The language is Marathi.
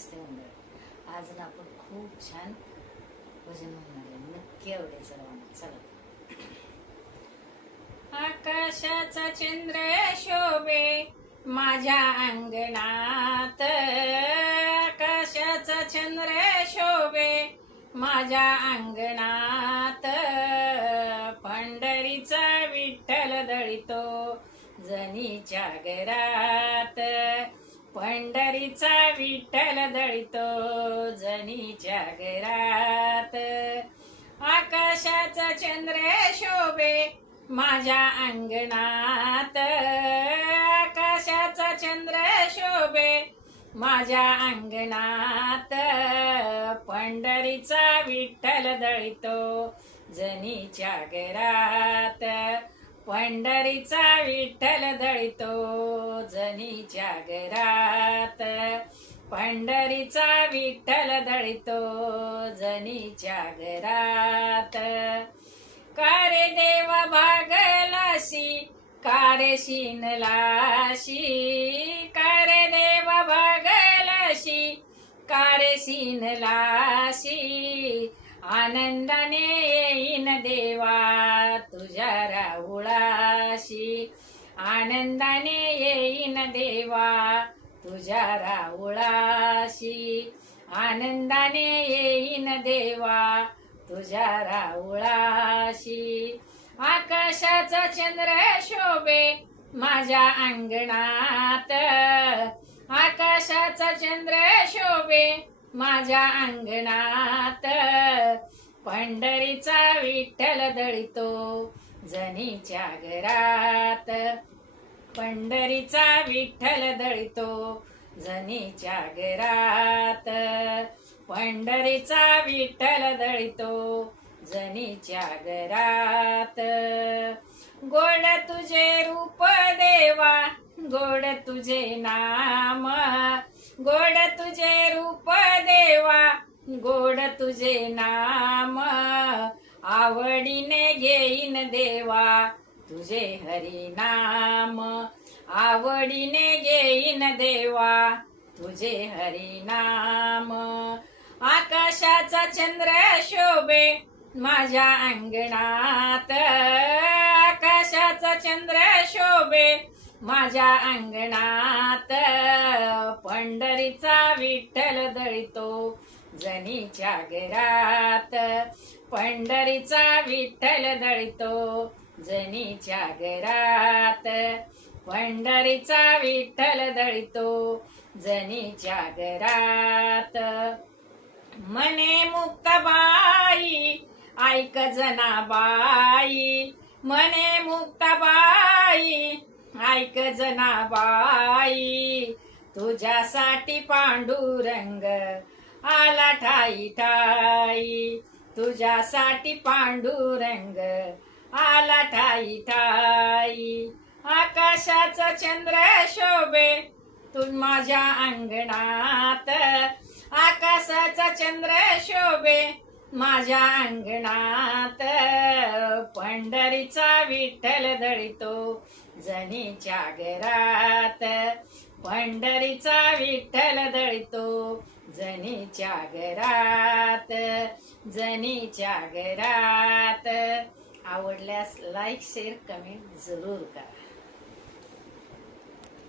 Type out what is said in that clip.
नमस्ते मंडळी. आज ना आपण खूप छान भजन म्हणणार आहे. नक्की आवडेल सर्वांना. चला. आकाशाचा चंद्र शोभे माझ्या अंगणात, आकाशाचा चंद्र शोभे माझ्या अंगणात, पंढरीचा विठ्ठल दळितो जनीच्या घरात, पंढरीचा विठ्ठल दळितो जनीच्या घरात, आकाशाचा चंद्र शोभे माझ्या अंगणात, आकाशाचा चंद्र शोभे माझ्या अंगणात, पंढरीचा विठ्ठल दळितो जनीच्या घरात, पंढरीचा विठ्ठल दळितो जनीच्या घरात, पंढरीचा विठ्ठल दळितो जनीच्या घरात, कारे देव भागलाशी कारे शिनलाशी, कारे देव भागलाशी कारे शिनलाशी, आनंदाने येईन देवा तुझ्या राहुळाशी, आनंदाने येईन देवा तुझ्या राहुळाशी, आनंदाने येईन देवा तुझ्या राहुळाशी, आकाशाचा चंद्र शोभे माझ्या अंगणात, आकाशाचा चंद्र शोभे माझ्या अंगणात, पंढरीचा विठ्ठल दळितो जनीच्या घरात, पंढरीचा विठ्ठल दळितो जनीच्या घरात, पंढरीचा विठ्ठल दळितो जनीच्या घरात, गोड तुझे रूप देवा गोड तुझे नाम, गोड तुझे रूप देवा गोड तुझे नाम, आवडीने घेईन देवा तुझे हरिनाम, आवडीने घेईन देवा तुझे हरिनाम, आकाशाचा चंद्र शोभे माझ्या अंगणात, आकाशाचा चंद्र शोभे माझ्या अंगणात, पंढरीचा विठ्ठल दळितो जनीच्या घरात, पंढरीचा विठ्ठल दळितो जनीच्या घरात, पंढरीचा विठ्ठल दळितो जनीच्या घरात, मने मुक्ताबाई ऐक जनाबाई, मने मुक्ताबाई ऐक जनाबाई, तुझ्यासाठी पांडुरंग आला ठाई ठाई, तुझ्यासाठी पांडुरंग आला ठाई ठाई, आकाशाचा चंद्र शोभे तू माझ्या अंगणात, आकाशाचा चंद्र शोभे माझ्या अंगणात, पंढरीचा विठ्ठल दळितो जनीच्या घरात, पंढरीचा विठ्ठल दळितो जनीच्या घरात, जनीच्या घरात. आवडल्यास लाईक शेअर कमेंट जरूर करा.